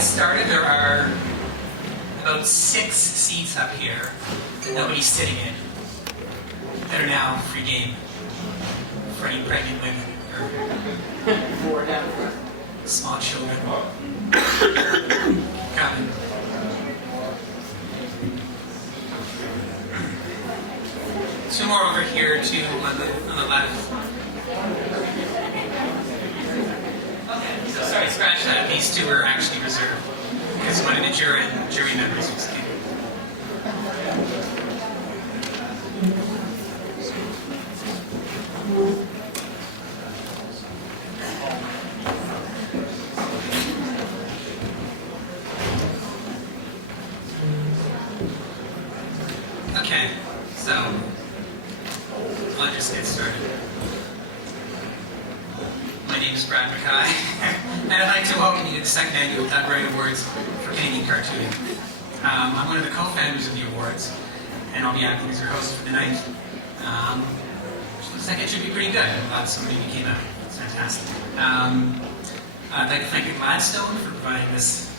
get started, there are about 6 seats up here that nobody's sitting in that are now free game for any pregnant women or small children. Coming. Two more over here, two on the left. Okay, so sorry, scratch that. These two are actually reserved because one of the jury members was killed. Okay, so I'll just get started. My name is Brad Mackay, and I'd like to welcome you to the second annual Doug Wright Awards for Canadian cartooning. I'm one of the co-founders of the awards, and I'll be acting as your host for the night. Looks like it should be pretty good. I'm glad so many of you came out. It's fantastic. I'd like to thank the Gladstone for providing this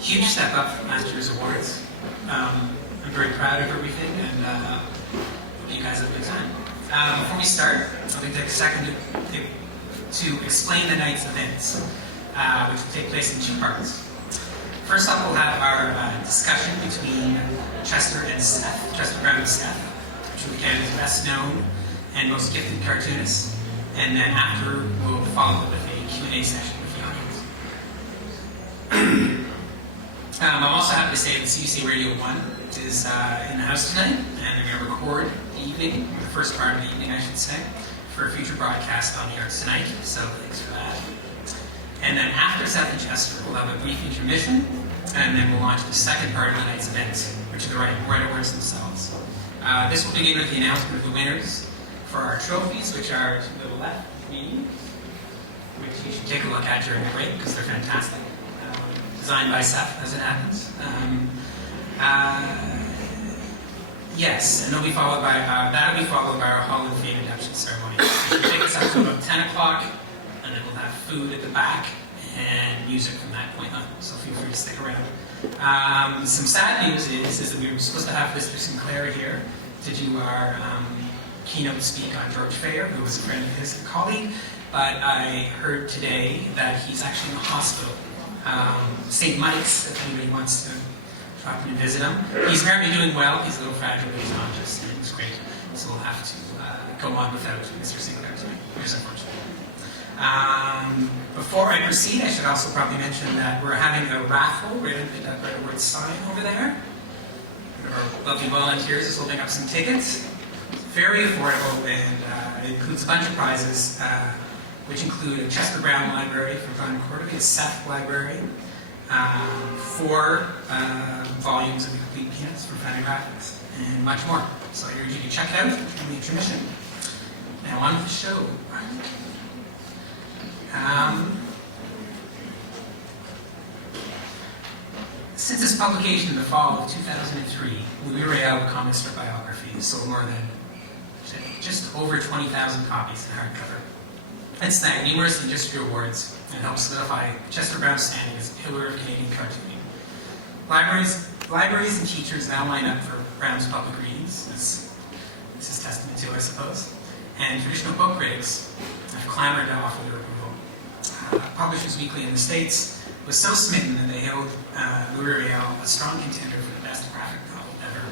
huge step up from last year's awards. I'm very proud of everything, and hope you guys have a good time. Before we start, I'll take a second to explain the night's events, which will take place in 2 parts. First up, we'll have our discussion between Chester and Seth, Chester Brown and Seth, which will be Canada's best known and most gifted cartoonists. And then after, we'll follow up with a Q&A session with the audience. I'm also happy to say that CUC Radio 1 is in the house tonight, and they're going to record the evening, the first part of the evening, I should say, for a future broadcast on the Arts Tonight, so thanks for that. And then after Seth and Chester, we'll have a brief intermission, and then we'll launch the second part of the night's event, which are the Wright Awards themselves. This will begin with the announcement of the winners for our trophies, which are to the left of me, which you should take a look at during the break, because they're fantastic. Designed by Seth, as it happens. Yes, and that'll be followed by our Hall of Fame induction ceremony. It'll take us up to about 10 o'clock, and then we'll have food at the back and music from that point on. So feel free to stick around. Some sad news is that we were supposed to have Mr. Sinclair here to do our keynote speak on George Fayer, who was a friend of his and colleague, but I heard today that he's actually in the hospital. St. Mike's, if anybody wants to drop in and visit him. He's apparently doing well. He's a little fragile, but he's conscious, and it's great. So we'll have to go on without Mr. Sinclair tonight, which is unfortunate. Before I proceed, I should also probably mention that we're having a raffle right under the Doug Wright Awards sign over there. Our lovely volunteers is holding up some tickets. Very affordable, and it includes a bunch of prizes, which include a Chester Brown library from Glen Quarterly, a Seth library, 4 volumes of the complete Peanuts from Fantagraphics, and much more. So I urge you to check it out in the intermission. Now on with the show. Since its publication in the fall of 2003, Louis Real comic strip biography has sold more than just over 20,000 copies in hardcover. It's snagged numerous industry awards and helped solidify Chester Brown's standing as a pillar of Canadian cartooning. Libraries and teachers now line up for Brown's public readings. This is testament to, I suppose. And traditional book critics have clamored to offer their approval. Publishers Weekly in the States was so smitten that they hailed Louis Real a strong contender for the best graphic novel ever.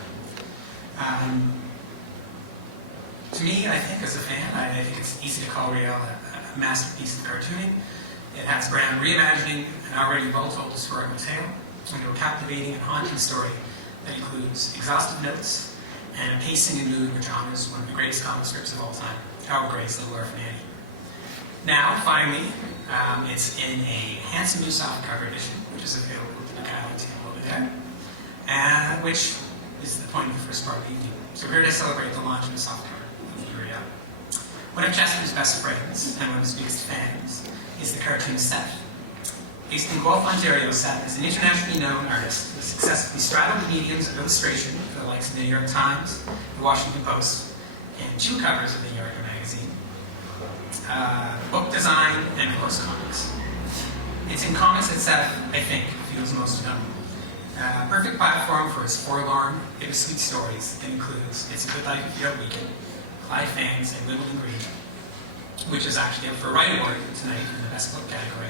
To me, I think, as a fan, I think it's easy to call Real a masterpiece of cartooning. It has Brown reimagining an already well-told historical tale into a captivating and haunting story that includes exhaustive notes and a pacing and mood which honors one of the greatest comic strips of all time, Howard Gray's Little Orphan Annie. Now, finally, it's in a handsome new softcover edition, which is available at the McIsland table over there, which is the point of the first part of the evening. So we're here to celebrate the launch of the softcover. One of Chester's best friends and one of his biggest fans is the cartoonist Seth. Based in Guelph, Ontario, Seth is an internationally known artist who has successfully straddled the mediums of illustration for the likes of the New York Times, the Washington Post, and 2 covers of the New Yorker magazine. Book design, and of course comics. It's in comics that Seth, I think, feels most at home. Perfect platform for his forlorn, bittersweet stories includes It's a Good Life If You're a Weekend, Clyde Fans, and Wimbledon Green, which is actually up for a Wright Award tonight in the Best Book category.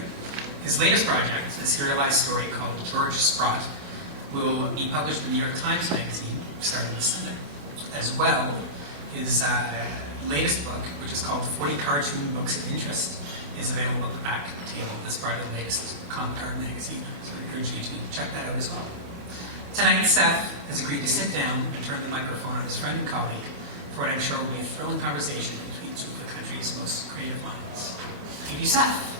His latest project, a serialized story called George Sprott, will be published in the New York Times Magazine starting this Sunday. As well, his latest book, which is called 40 Cartoon Books of Interest, is available at the back table as part of the latest Comic Art magazine. So I encourage you to check that out as well. Tonight, Seth has agreed to sit down and turn the microphone on his friend and colleague for what I'm sure will be a thrilling conversation between two of the country's most creative minds. Thank you, Seth.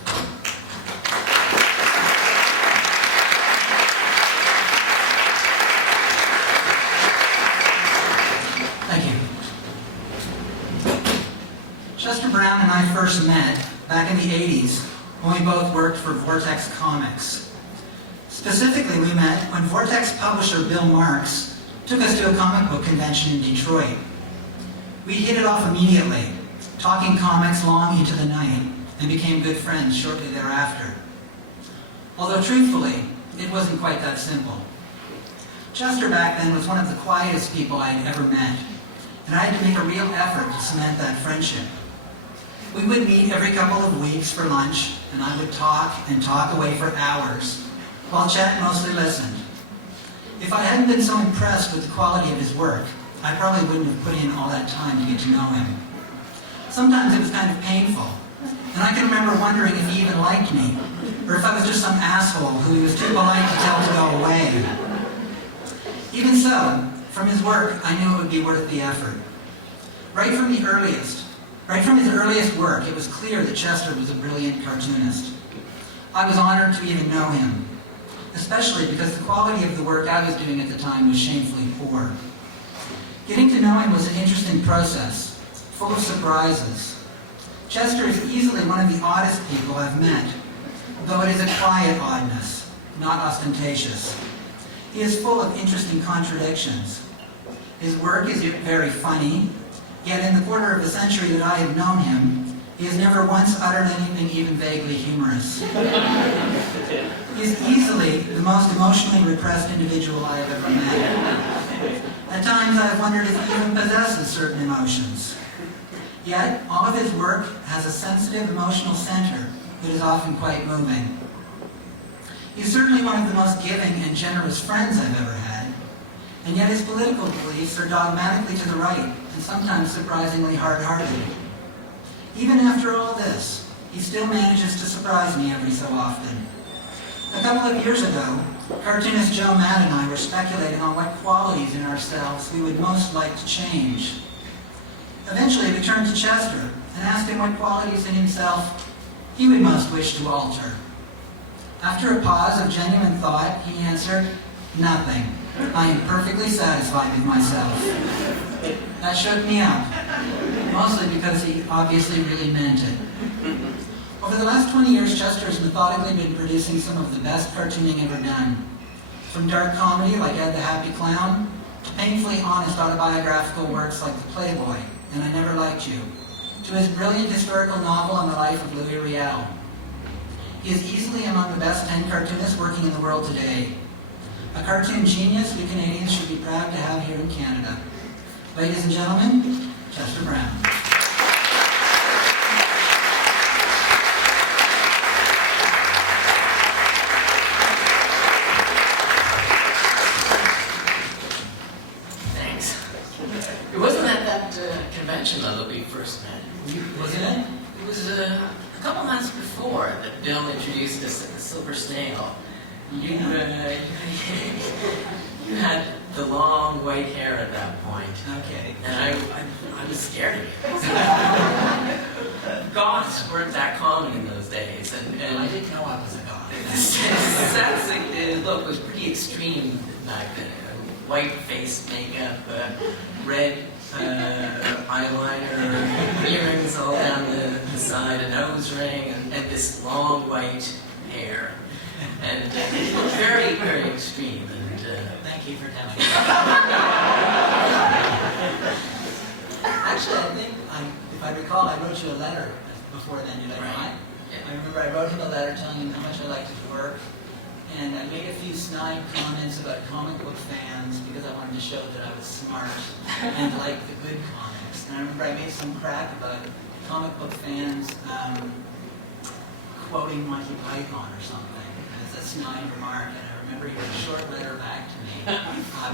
Thank you. Chester Brown and I first met back in the 80s when we both worked for Vortex Comics. Specifically, we met when Vortex publisher Bill Marks took us to a comic book convention in Detroit. We hit it off immediately, talking comics long into the night, and became good friends shortly thereafter. Although truthfully, it wasn't quite that simple. Chester back then was one of the quietest people I had ever met, and I had to make a real effort to cement that friendship. We would meet every couple of weeks for lunch, and I would talk and talk away for hours, while Chet mostly listened. If I hadn't been so impressed with the quality of his work, I probably wouldn't have put in all that time to get to know him. Sometimes it was kind of painful, and I can remember wondering if he even liked me, or if I was just some asshole who he was too polite to tell to go away. Even so, from his work, I knew it would be worth the effort. Right from his earliest work, it was clear that Chester was a brilliant cartoonist. I was honored to even know him, especially because the quality of the work I was doing at the time was shamefully poor. Getting to know him was an interesting process, full of surprises. Chester is easily one of the oddest people I've met, though it is a quiet oddness, not ostentatious. He is full of interesting contradictions. His work is very funny, yet in the quarter of a century that I have known him, he has never once uttered anything even vaguely humorous. He is easily the most emotionally repressed individual I have ever met. At times I have wondered if he even possesses certain emotions. Yet, all of his work has a sensitive emotional center that is often quite moving. He's certainly one of the most giving and generous friends I've ever had, and yet his political beliefs are dogmatically to the right and sometimes surprisingly hard-hearted. Even after all this, he still manages to surprise me every so often. A couple of years ago, cartoonist Joe Matt and I were speculating on what qualities in ourselves we would most like to change. Eventually, we turned to Chester and asked him what qualities in himself he would most wish to alter. After a pause of genuine thought, he answered, "Nothing. I am perfectly satisfied with myself." That shook me up, mostly because he obviously really meant it. Over the last 20 years, Chester has methodically been producing some of the best cartooning ever done. From dark comedy like Ed the Happy Clown, to painfully honest autobiographical works like The Playboy and I Never Liked You, to his brilliant historical novel on the life of Louis Riel. He is easily among the best 10 cartoonists working in the world today. A cartoon genius we Canadians should be proud to have here in Canada. Ladies and gentlemen, Chester Brown. Thanks. It wasn't at that convention, though, that we first met. Wasn't it? It was a couple months before that Bill introduced us at the Silver Snail. You had the long white hair at that point. Okay. And I was scared of you. Goths weren't that common in those days. And I didn't know I was a goth. Seth's look was pretty extreme back then. White face makeup, red eyeliner, earrings all down the side, a nose ring, and this long white hair. And it looked very, very extreme. And Thank you for telling me. Actually, I think, if I recall, I wrote you a letter before then, did I not? Yeah. I remember I wrote him a letter telling him how much I liked his work, and I made a few snide comments about comic book fans because I wanted to show that I was smart and liked the good comics. And I remember I made some crap about comic book fans quoting Monty Python or something as a snide remark, and I remember he wrote a short letter back to me.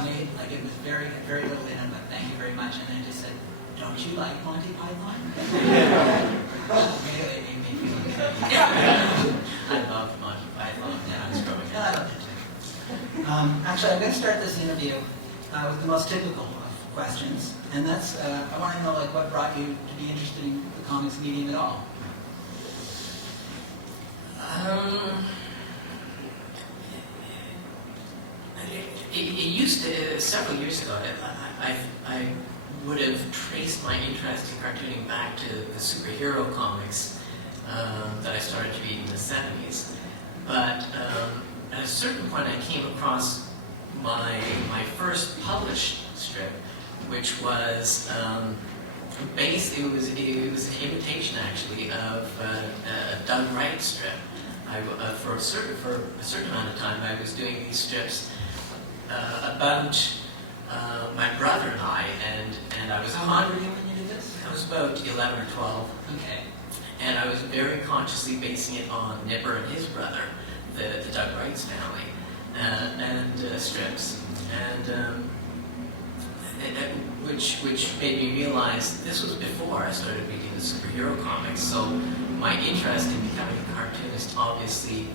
Made, like, it was very little in it, but thank you very much, and then it just said, "Don't you like Monty Python?" It made me feel okay. I loved Monty Python when I was growing Yeah, I up. loved it too. Actually, I'm going to start this interview with the most typical of questions, and that's, I want to know, like, what brought you to be interested in the comics medium at all? It used to, several years ago, I would have traced my interest in cartooning back to the superhero comics that I started to read in the 70s. But at a certain point I came across my first published strip, which was it was an imitation actually of a Doug Wright strip. For a certain amount of time I was doing these strips about my brother and I, and I was How old were you when you did this? I was about 11 or 12, Okay. and I was very consciously basing it on Nipper and his brother, the Doug Wright's family, and strips, and which made me realize this was before I started reading the superhero comics. So my interest in becoming a cartoonist obviously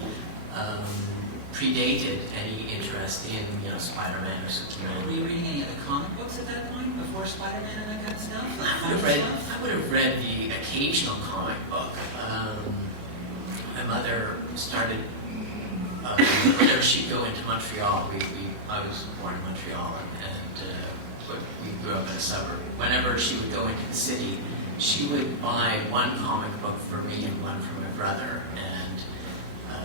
predated any interest in, Spider-Man or Superman. Were you reading any of the comic books at that point, before Spider-Man and that kind of stuff? I would have read the occasional comic book. My mother started, whenever she'd go into Montreal, I was born in Montreal, but we grew up in a suburb. Whenever she would go into the city, she would buy one comic book for me and one for my brother, and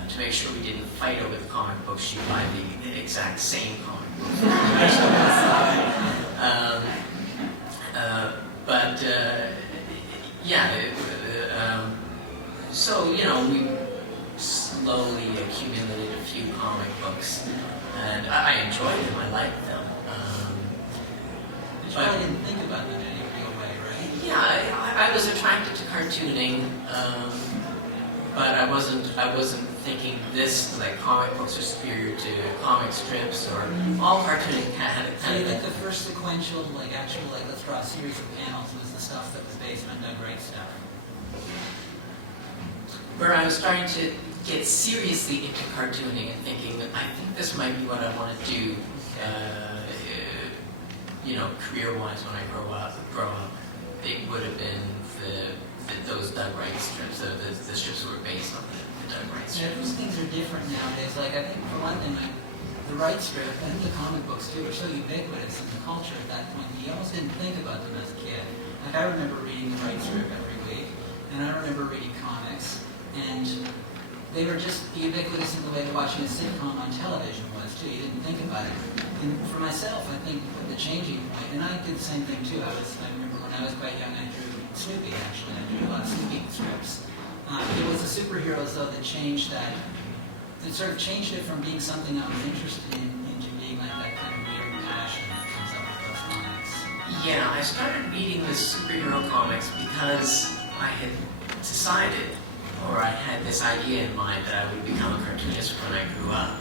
to make sure we didn't fight over the comic books, she'd buy the exact same comic books. So, we slowly accumulated a few comic books, and I enjoyed them, I liked them. You probably didn't think about them in any real way, right? Yeah, I was attracted to cartooning, but I wasn't thinking this, like, comic books are superior to comic strips, or all cartooning had a So kind you of... think the first sequential, let's draw a series of panels was the stuff that was based on Doug Wright stuff? Where I was starting to get seriously into cartooning and thinking, I think this might be what I want to do, career-wise when I grow up. It would have been those Doug Wright strips, the strips that were based on the Doug Wright Yeah, strips. those things are different nowadays. Like, I think, for one thing, the Wright strip and the comic books, too, are so ubiquitous in the culture at that point that you almost didn't think about them as a kid. Like, I remember reading the Wright strip every week, and I remember reading comics, and they were just ubiquitous in the way that watching a sitcom on television was, too. You didn't think about it. And for myself, I think the changing point, and I did the same thing, too. I remember when I was quite young, I drew Snoopy, actually. I drew a lot of Snoopy strips. It was the superheroes, though, that changed that. It sort of changed it from being something I was interested in into being like that kind of weird passion that comes up with those comics. Yeah, I started reading the superhero comics because I had decided, or I had this idea in mind that I would become a cartoonist when I grew up.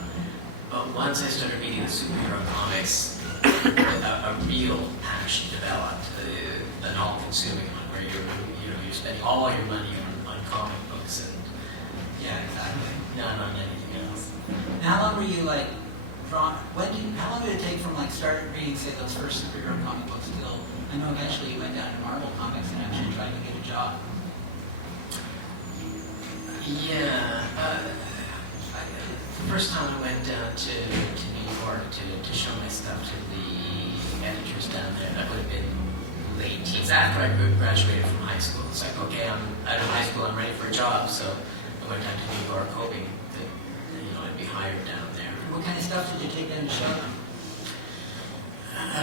But once I started reading the superhero comics, a real passion developed, an all-consuming one, where you're spending all your money on comic books and Yeah, exactly. not on anything else. And how long were you drawn? How long did it take from start reading, say, those first superhero comic books till I know eventually you went down to Marvel Comics and actually tried to get a job? Yeah, the first time I went down to New York to show my stuff to the editors down there, that would have been late teens, after I graduated from high school. It's like, okay, I'm out of high school, I'm ready for a job, so I went down to New York hoping that, I'd be hired down there. What kind of stuff did you take down to show them? I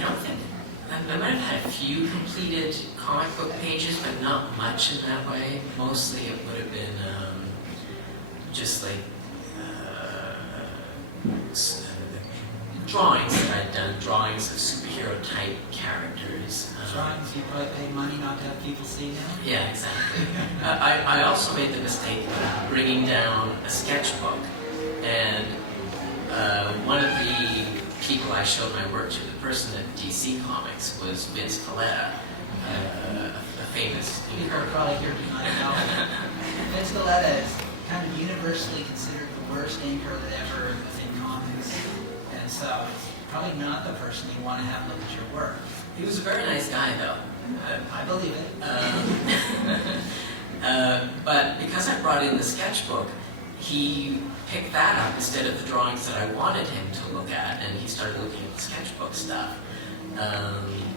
don't think, I might have had a few completed comic book pages, but not much in that way. Mostly it would have been just like drawings that I'd done, drawings of superhero type characters. Drawings you probably paid money not to have people see now? Yeah, exactly. I also made the mistake of bringing down a sketchbook, and one of the people I showed my work to, the person at DC Comics, was Vince Valletta, a famous People are inker. probably here tonight now. Vince Valletta is kind of universally considered the worst inker that ever was in comics. And so it's probably not the person you want to have look at your work. He was a very nice guy, though. I believe it. But because I brought in the sketchbook, he picked that up instead of the drawings that I wanted him to look at, and he started looking at the sketchbook stuff,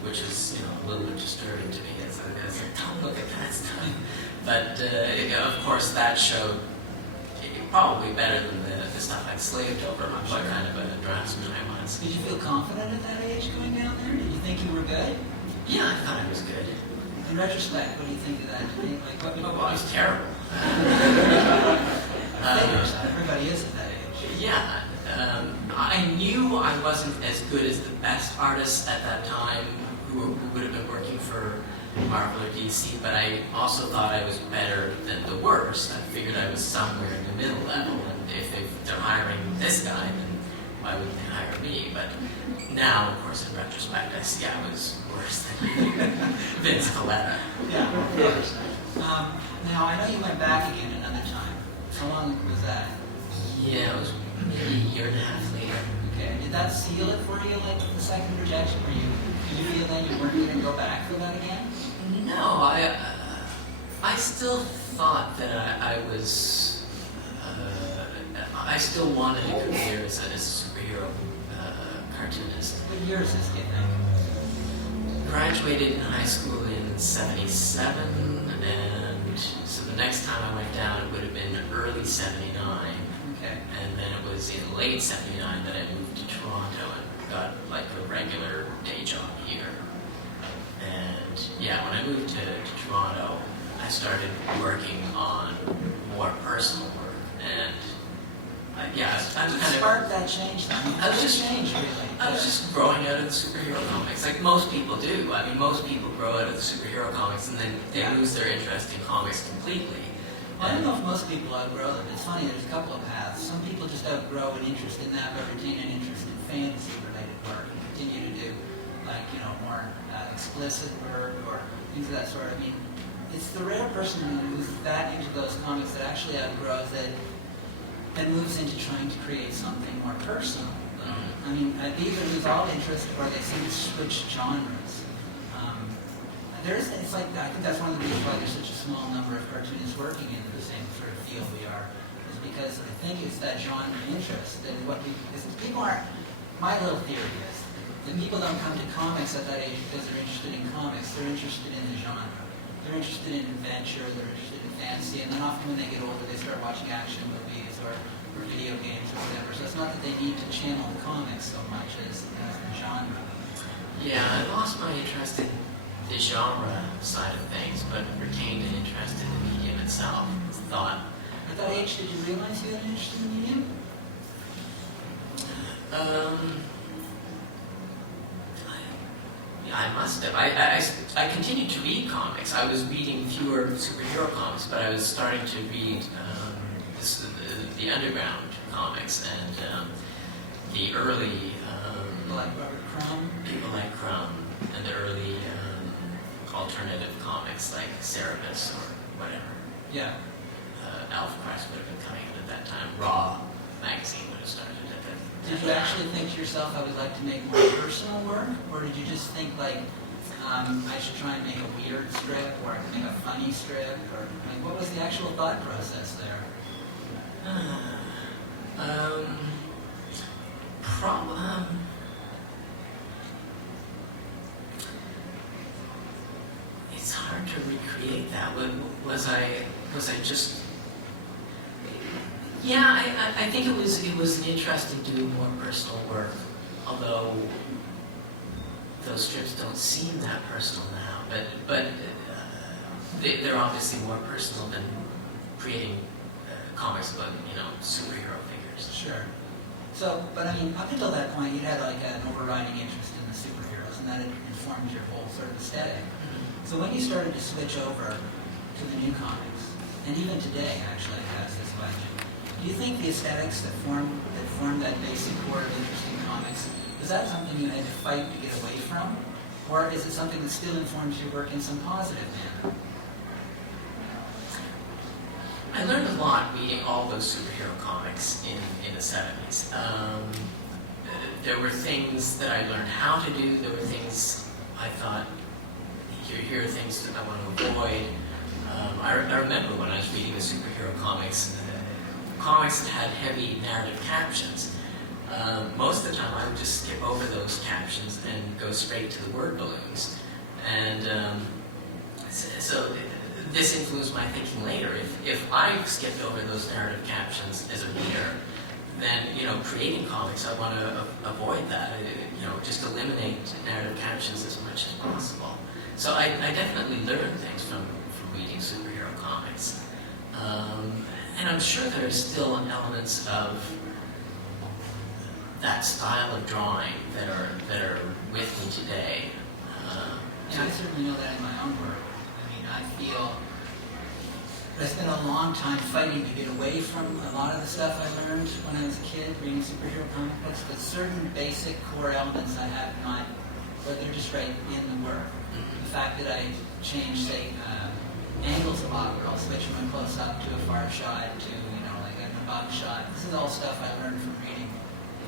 which is, a little bit disturbing to me. It's like, don't look at that stuff. But of course, that showed probably better than the stuff I'd slaved over, what kind of a draftsman I was. Did you feel confident at that age going down there? Did you think you were good? Yeah, I thought I was good. In retrospect, what do you think of that? Well, I was terrible. Everybody is at that age. Yeah, I knew I wasn't as good as the best artists at that time who would have been working for Marvel or DC, but I also thought I was better than the worst. I figured I was somewhere in the middle level, and if they're hiring this guy, then why wouldn't they hire me? But now, of course, in retrospect, I see I was worse than Vince Valletta. Yeah, of course. Now, I know you went back again another time. How long was that? Yeah, it was maybe a year and a half later. Okay. Did that seal it for you, like the second rejection? Did you feel then you weren't going to go back for that again? No, I still thought that I was, I still wanted a career as a superhero cartoonist. What year is this, do you think? Graduated in high school in '77, and so the next time I went down, it would have been early '79, Okay. and then it was in late '79 that I moved to Toronto and got like a regular day job here. And yeah, when I moved to Toronto, I started working on more personal work, and I was What kind of. sparked that change then? I was just- change, really. I was just growing out of the superhero comics, like most people do. I mean, most people grow out of the superhero comics and then they lose their interest in comics completely. Well, I don't know if most people outgrow them. It's funny, there's a couple of paths. Some people just outgrow an interest in that, but retain an interest in fantasy-related work and continue to do, like, more explicit work or things of that sort. I mean, it's the rare person who's that into those comics that actually outgrows it and moves into trying to create something more personal. I mean, they either lose all interest or they seem to switch genres. It's like, I think that's one of the reasons why there's such a small number of cartoonists working in the same sort of field we are, is because I think it's that genre interest. And people aren't, my little theory is that people don't come to comics at that age because they're interested in comics, they're interested in the genre. They're interested in adventure, they're interested in fantasy, and then often when they get older they start watching action movies or video games or whatever. So it's not that they need to channel the comics so much as the genre. Yeah, I lost my interest in the genre side of things, but retained an interest in the medium itself. Thought, At that age, did you realize you had an interest in the medium? I must have. I continued to read comics. I was reading fewer superhero comics, but I was starting to read the underground comics and the early Like Robert Crumb? people like Crumb and the early alternative comics like Cerebus or whatever. Yeah. Alpha Quest would have been coming out at that time. Raw magazine would have started at that. Did you actually think to yourself, I would like to make more personal work? Or did you just think, like, I should try and make a weird strip, or I could make a funny strip? Or what was the actual thought process there? It's hard to recreate that. Was I just? Yeah, I think it was an interest in doing more personal work, although those strips don't seem that personal now. But they're obviously more personal than creating comics about, superhero figures. Sure. So, but I mean, up until that point, you had like an overriding interest in the superheroes, and that had informed your whole sort of aesthetic. So when you started to switch over to the new comics, and even today, actually, I asked this question, do you think the aesthetics that formed that basic core of interest in comics, was that something you had to fight to get away from? Or is it something that still informs your work in some positive manner? I learned a lot reading all those superhero comics in the 70s. There were things that I learned how to do. There were things I thought, here are things that I want to avoid. I remember when I was reading the superhero comics, comics that had heavy narrative captions. Most of the time I would just skip over those captions and go straight to the word balloons. And so this influenced my thinking later. If I skipped over those narrative captions as a reader, then, creating comics, I want to avoid that. Just eliminate narrative captions as much as possible. So I definitely learned things from reading superhero comics. And I'm sure there are still elements of that style of drawing that are with me today. And I certainly know that in my own work. I mean, I feel I spent a long time fighting to get away from a lot of the stuff I learned when I was a kid reading superhero comic books, but certain basic core elements I have not, or they're just right in the work. The fact that I changed, say, angles a lot, where I'll switch from a close-up to a far shot to, like an above shot. This is all stuff I learned from reading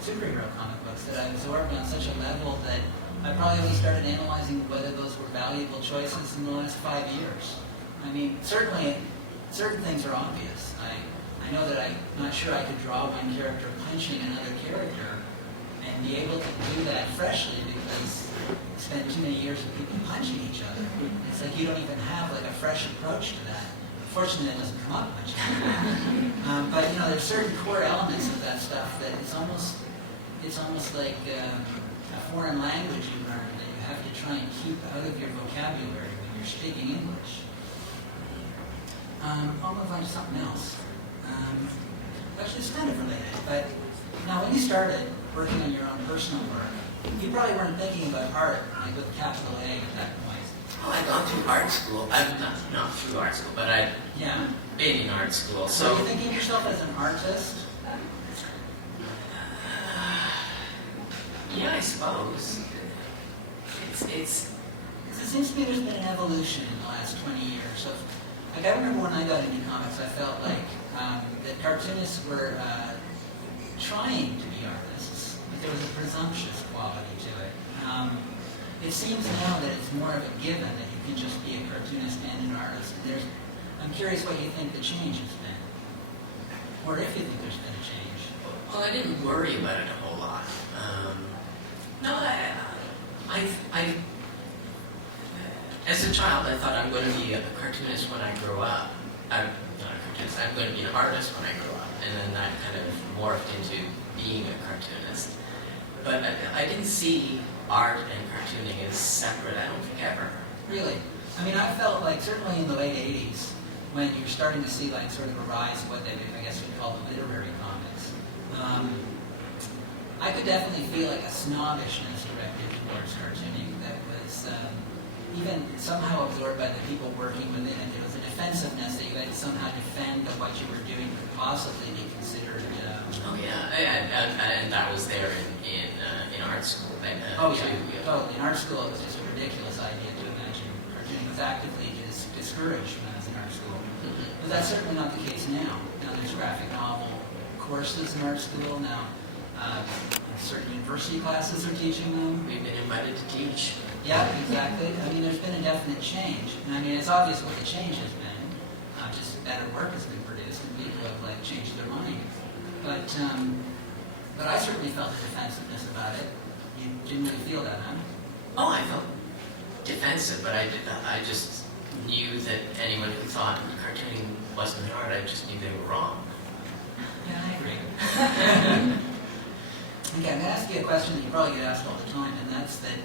superhero comic books that I absorbed on such a level that I probably only started analyzing whether those were valuable choices in the last 5 years. I mean, certainly, certain things are obvious. I know that I'm not sure I could draw one character punching another character and be able to do that freshly because I spent too many years with people punching each other. It's like you don't even have like a fresh approach to that. Fortunately, it doesn't come up much. But there's certain core elements of that stuff that it's almost like a foreign language you learn that you have to try and keep out of your vocabulary when you're speaking English. I'll move on to something else. Actually, it's kind of related, but now when you started working on your own personal work, you probably weren't thinking about art like with capital A at that point. Oh, I'd gone through art school. I'm not through art school, but I'd been in art school. So are you thinking of yourself as an artist? Yeah, I suppose. It seems to me there's been an evolution in the last 20 years. So, I remember when I got into comics, I felt like that cartoonists were trying to be artists, but there was a presumptuous quality to it. It seems now that it's more of a given that you can just be a cartoonist and an artist. I'm curious what you think the change has been, or if you think there's been a change. Well, I didn't worry about it a whole lot. As a child, I thought I'm going to be a cartoonist when I grow up. I'm not a cartoonist. I'm going to be an artist when I grow up, and then that kind of morphed into being a cartoonist. But I didn't see art and cartooning as separate. I don't think ever. Really? I mean, I felt like certainly in the late 80s, when you're starting to see like sort of a rise of what I guess you'd call the literary comics, I could definitely feel like a snobbishness directed towards cartooning that was even somehow absorbed by the people working within it. There was a defensiveness that you had to somehow defend that what you were doing could possibly be considered. Oh yeah, and that was there in art school. Oh yeah, totally. In art school, it was just a ridiculous idea to imagine cartooning was actively discouraged when I was in art school. But that's certainly not the case now. Now there's graphic novel courses in art school now. Certain university classes are teaching them. We've been invited to teach. Yeah, exactly. I mean, there's been a definite change. And I mean, it's obvious what the change has been. Just better work has been produced and people have like changed their mind. But I certainly felt a defensiveness about it. You didn't really feel that, huh? Oh, I felt defensive, but I just knew that anyone who thought cartooning wasn't an art, I just knew they were wrong. Yeah, I agree. Okay, I'm going to ask you a question that you probably get asked all the time, and that's that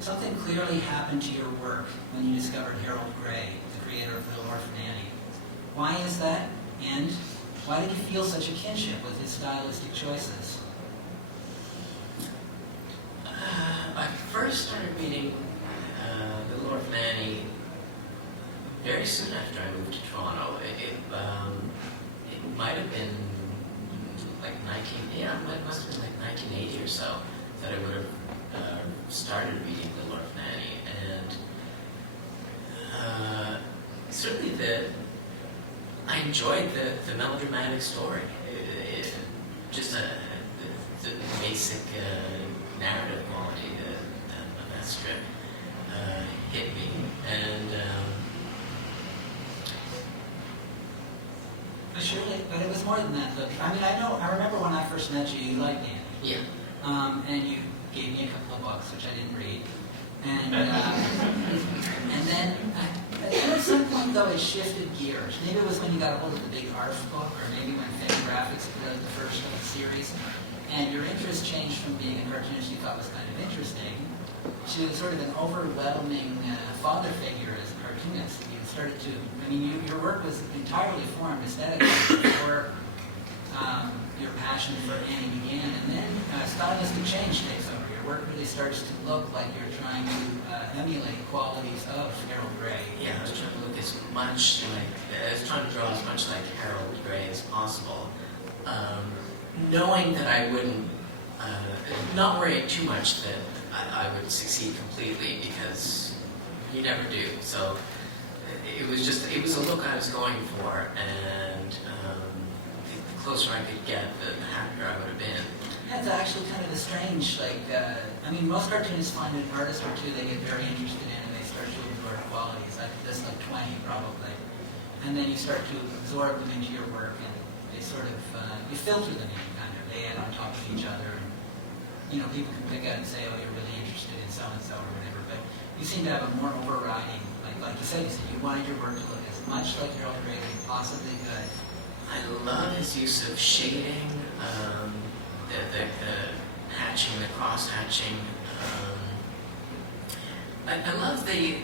something clearly happened to your work when you discovered Harold Gray, the creator of Little Orphan Annie. Why is that? And Why did you feel such a kinship with his stylistic choices? I first started reading The Lord of Manny very soon after I moved to Toronto. It might have been like it must have been like 1980 or so that I would have started reading The Lord of Manny, and certainly I enjoyed the melodramatic story. Just the basic narrative quality of that strip hit me, and But it was more than that. Look, I mean, I remember when I first met you, you liked Annie. yeah. And you gave me a couple of books, which I didn't read. And then at some point, though, it shifted gears. Maybe it was when you got a hold of the big ARF book, or maybe when Fantagraphics put out the first of the series, and your interest changed from being a cartoonist you thought was kind of interesting to sort of an overwhelming father figure as a cartoonist. You started to, I mean, your work was entirely formed aesthetically before your passion for Annie began, and then stylistic change takes over. Your work really starts to look like you're trying to emulate qualities of Harold Gray. Yeah, I was trying to look as much like, I was trying to draw as much like Harold Gray as possible, knowing that I wouldn't, not worrying too much that I would succeed completely, because you never do. So it was a look I was going for, and the closer I could get, the happier I would have been. That's actually kind of a strange, I mean, most cartoonists find an artist or two they get very interested in, and they start to absorb qualities. That's like 20 probably. And then you start to absorb them into your work, and they sort of, you filter them in, kind of. They add on top of each other, and, you know, people can pick out and say, oh, you're really interested in so-and-so or whatever, but you seem to have a more overriding, like you said, you wanted your work to look as much like Harold Gray as you possibly could. I love his use of shading, the hatching, the cross hatching. I love the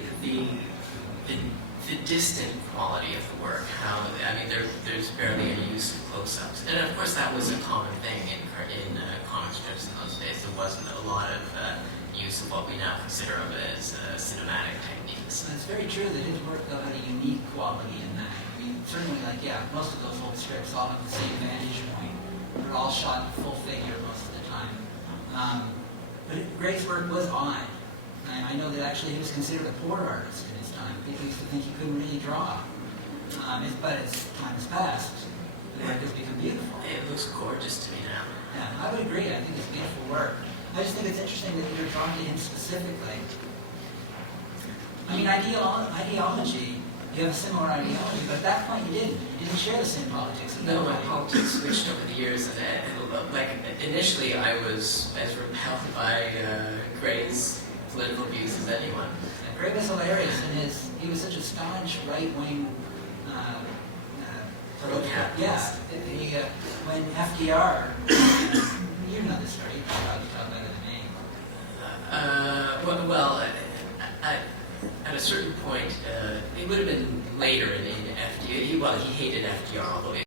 distant quality of the work. How, I mean, there's barely any use of close-ups, and of course that was a common thing in comic strips in those days. There wasn't a lot of use of what we now consider of as cinematic techniques. It's very true that his work, though, had a unique quality in that. I mean, certainly, most of those old strips all have the same vantage point. They're all shot full figure most of the time. But Gray's work was odd. I know that actually he was considered a poor artist in his time. People used to think he couldn't really draw. But as time has passed, the work has become beautiful. It looks gorgeous to me now. Yeah, I would agree. I think it's beautiful work. I just think it's interesting that you're drawn to him specifically. I mean, ideology, you have a similar ideology, but at that point you didn't. You didn't share the same politics. No, my politics switched over the years, and initially I was as repelled by Gray's political views as anyone. And Gray was hilarious, and he was such a staunch right-wing. Yeah. When FDR, you know this story. You probably tell better than me. At a certain point, it would have been later in FDR. He hated FDR all the way